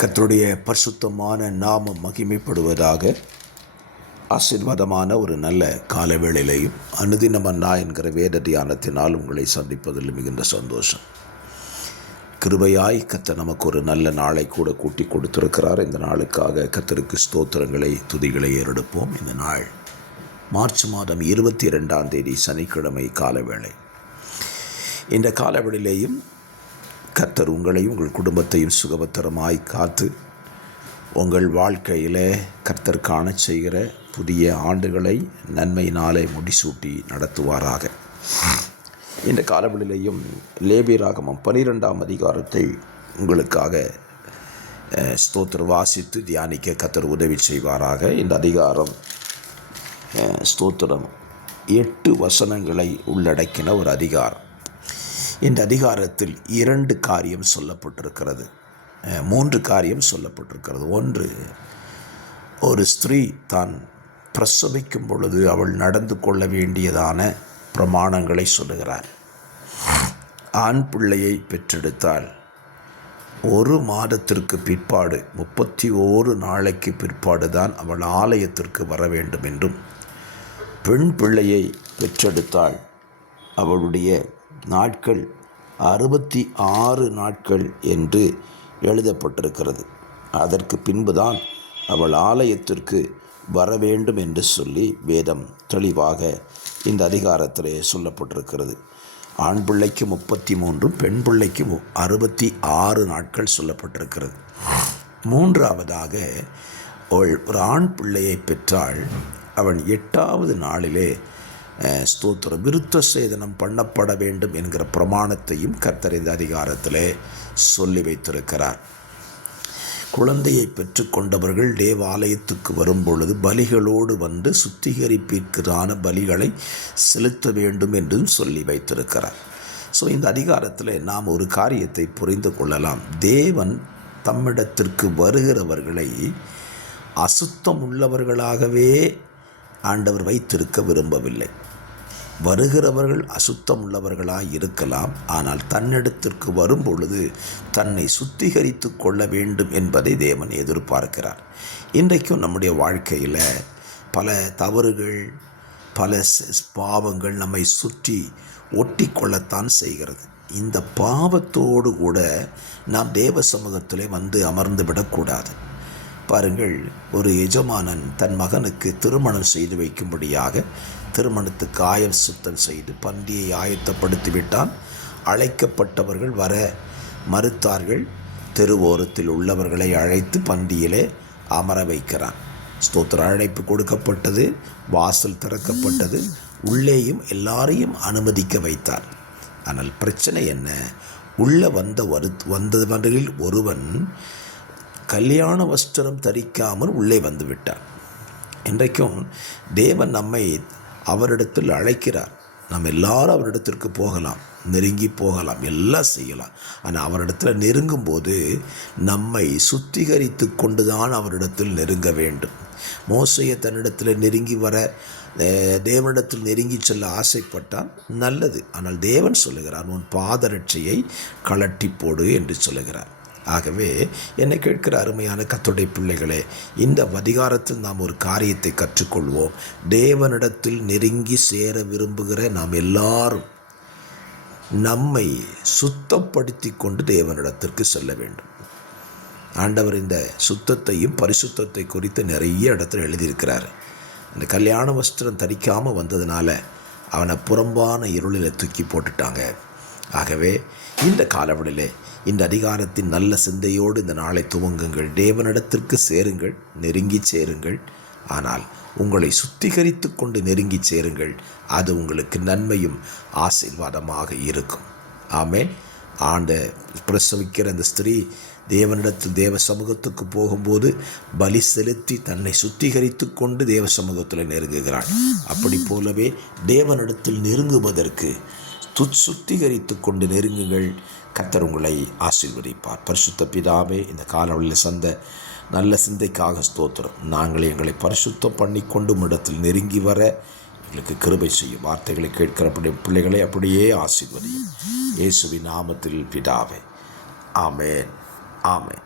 கர்த்தருடைய பரிசுத்தமான நாமம் மகிமைப்படுவதாக. ஆசீர்வாதமான ஒரு நல்ல காலவேளையிலையும் அனுதினம் அண்ணா என்கிற வேத தியானத்தினால் உங்களை சந்திப்பதில் மிகுந்த சந்தோஷம். கிருபையாய் கர்த்தர் நமக்கு ஒரு நல்ல நாளை கூட கூட்டி கொடுத்திருக்கிறார். இந்த நாளுக்காக கர்த்தருக்கு ஸ்தோத்திரங்களை துதிகளை ஏறெடுப்போம். இந்த நாள் மார்ச் மாதம் 22 சனிக்கிழமை காலவேளை. இந்த காலவேளையிலேயும் கர்த்தர் உங்களையும் உங்கள் குடும்பத்தையும் சுகபத்திரமாய் காத்து உங்கள் வாழ்க்கையில் கர்த்தர் காண செய்கிற புதிய ஆண்டுகளை நன்மையினாலே முடிசூட்டி நடத்துவாராக. இந்த காலவெளியிலேயும் லேவியராகமம் 12ஆம் அதிகாரத்தை உங்களுக்காக ஸ்தோத்திரம் வாசித்து தியானிக்க கர்த்தர் உதவி செய்வாராக. இந்த அதிகாரம் ஸ்தோத்திரம் 8 வசனங்களை உள்ளடக்கின ஒரு அதிகாரம். இந்த அதிகாரத்தில் 2 காரியம் சொல்லப்பட்டிருக்கிறது, 3 காரியம் சொல்லப்பட்டிருக்கிறது. ஒன்று, ஒரு ஸ்திரீ தான் பிரசவிக்கும் பொழுது அவள் நடந்து கொள்ள வேண்டியதான பிரமாணங்களை சொல்லுகிறார். ஆண் பிள்ளையை பெற்றெடுத்தால் 1 மாதத்திற்கு பிற்பாடு 31 நாளைக்கு பிற்பாடு தான் அவள் ஆலயத்திற்கு வர வேண்டும் என்றும், பெண் பிள்ளையை பெற்றெடுத்தால் அவளுடைய நாட்கள் 66 நாட்கள் என்று எழுதப்பட்டிருக்கிறது. அதற்கு பின்புதான் அவள் ஆலயத்திற்கு வர வேண்டும் என்று சொல்லி வேதம் தெளிவாக இந்த அதிகாரத்திலே சொல்லப்பட்டிருக்கிறது. ஆண் பிள்ளைக்கு 33, பெண் பிள்ளைக்கு 66 நாட்கள் சொல்லப்பட்டிருக்கிறது. மூன்றாவதாக ஒரு ஆண் பிள்ளையை பெற்றால் அவன் 8ஆவது நாளிலே ஸ்தோத்திரம் விருத்த சேதனம் பண்ணப்பட வேண்டும் என்கிற பிரமாணத்தையும் கர்த்தர் இந்த அதிகாரத்திலே சொல்லி வைத்திருக்கிறார். குழந்தையை பெற்றுக்கொண்டவர்கள் தேவாலயத்துக்கு வரும்பொழுது பலிகளோடு வந்து சுத்திகரிப்பிற்கான பலிகளை செலுத்த வேண்டும் என்றும் சொல்லி வைத்திருக்கிறார். இந்த அதிகாரத்தில் நாம் ஒரு காரியத்தை புரிந்து கொள்ளலாம். தேவன் தம்மிடத்திற்கு வருகிறவர்களை அசுத்தம் உள்ளவர்களாகவே ஆண்டவர் வைத்திருக்க விரும்பவில்லை. வருகிறவர்கள் அசுத்தம் உள்ளவர்களாக இருக்கலாம், ஆனால் தன்னிடத்திற்கு வரும் பொழுது தன்னை சுத்திகரித்து கொள்ள வேண்டும் என்பதை தேவன் எதிர்பார்க்கிறார். இன்றைக்கும் நம்முடைய வாழ்க்கையில் பல தவறுகள், பல பாவங்கள் நம்மை சுற்றி ஒட்டி கொள்ளத்தான் செய்கிறது. இந்த பாவத்தோடு கூட நாம் தேவ சமூகத்திலே வந்து அமர்ந்து விடக்கூடாது. பாருங்கள், ஒரு எஜமானன் தன் மகனுக்கு திருமணம் செய்து வைக்கும்படியாக திருமணத்துக்கு ஆயத்தம் செய்து பந்தியை ஆயத்தப்படுத்திவிட்டான். அழைக்கப்பட்டவர்கள் வர மறுத்தார்கள். தெருவோரத்தில் உள்ளவர்களை அழைத்து பந்தியிலே அமர வைக்கிறான். ஸ்தோத்திர அழைப்பு கொடுக்கப்பட்டது, வாசல் திறக்கப்பட்டது, உள்ளேயும் எல்லாரையும் அனுமதிக்க வைத்தார். ஆனால் பிரச்சனை என்ன? உள்ள வந்தவர்களில் ஒருவன் கல்யாண வஸ்திரம் தரிக்காமல் உள்ளே வந்து விட்டார். இன்றைக்கும் தேவன் நம்மை அவரிடத்தில் அழைக்கிறார். நம்ம எல்லாரும் அவரிடத்திற்கு போகலாம், நெருங்கி போகலாம், எல்லாம் செய்யலாம். ஆனால் அவரிடத்தில் நெருங்கும்போது நம்மை சுத்திகரித்து கொண்டு தான் அவரிடத்தில் நெருங்க வேண்டும். மோசையை தன்னிடத்தில் நெருங்கி வர தேவனிடத்தில் நெருங்கி செல்ல ஆசைப்பட்டான், நல்லது. ஆனால் தேவன் சொல்லுகிறார், உன் பாதரட்சையை கழட்டி போடு என்று சொல்லுகிறார். ஆகவே என்னை கேட்கிற அருமையான கர்த்தருடைய பிள்ளைகளே, இந்த அதிகாரத்தில் நாம் ஒரு காரியத்தை கற்றுக்கொள்வோம். தேவனிடத்தில் நெருங்கி சேர விரும்புகிற நாம் எல்லாரும் நம்மை சுத்தப்படுத்தி கொண்டு தேவனிடத்திற்கு செல்ல வேண்டும். ஆண்டவர் இந்த சுத்தத்தையும் பரிசுத்தத்தை குறித்து நிறைய இடத்துல எழுதியிருக்கிறார். இந்த கல்யாண வஸ்திரம் தரிக்காமல் வந்ததுனால அவனை புறம்பான இருளில் தூக்கி போட்டுட்டாங்க. ஆகவே இந்த காலவெளியிலே இந்த அதிகாரத்தின் நல்ல சிந்தையோடு இந்த நாளை துவங்குங்கள். தேவனிடத்திற்கு சேருங்கள், நெருங்கி சேருங்கள். ஆனால் உங்களை சுத்திகரித்து கொண்டு நெருங்கி சேருங்கள். அது உங்களுக்கு நன்மையும் ஆசீர்வாதமாக இருக்கும். ஆமென். பிரசவிக்கிற அந்த ஸ்திரீ தேவனிடத்தில் தேவ சமூகத்துக்கு போகும்போது பலி செலுத்தி தன்னை சுத்திகரித்து கொண்டு தேவ சமூகத்தில் நெருங்குகிறாள். அப்படி போலவே தேவனிடத்தில் நெருங்குவதற்கு சுத்திகரித்து கொண்டு நெருங்குங்கள். கர்த்தர் உங்களை ஆசீர்வதிப்பார். பரிசுத்த பிதாவே, இந்த காலவெளியில் நல்ல சிந்தைக்காக ஸ்தோத்திரம். நாங்கள் எங்களை பரிசுத்தம் பண்ணி கொண்டு இடத்தில் நெருங்கி வர எங்களுக்கு கிருபை செய்யும். வார்த்தைகளை கேட்கிற பிள்ளைகளை அப்படியே ஆசீர்வதியும். இயேசுவின் நாமத்தில் பிதாவே, ஆமென், ஆமென்.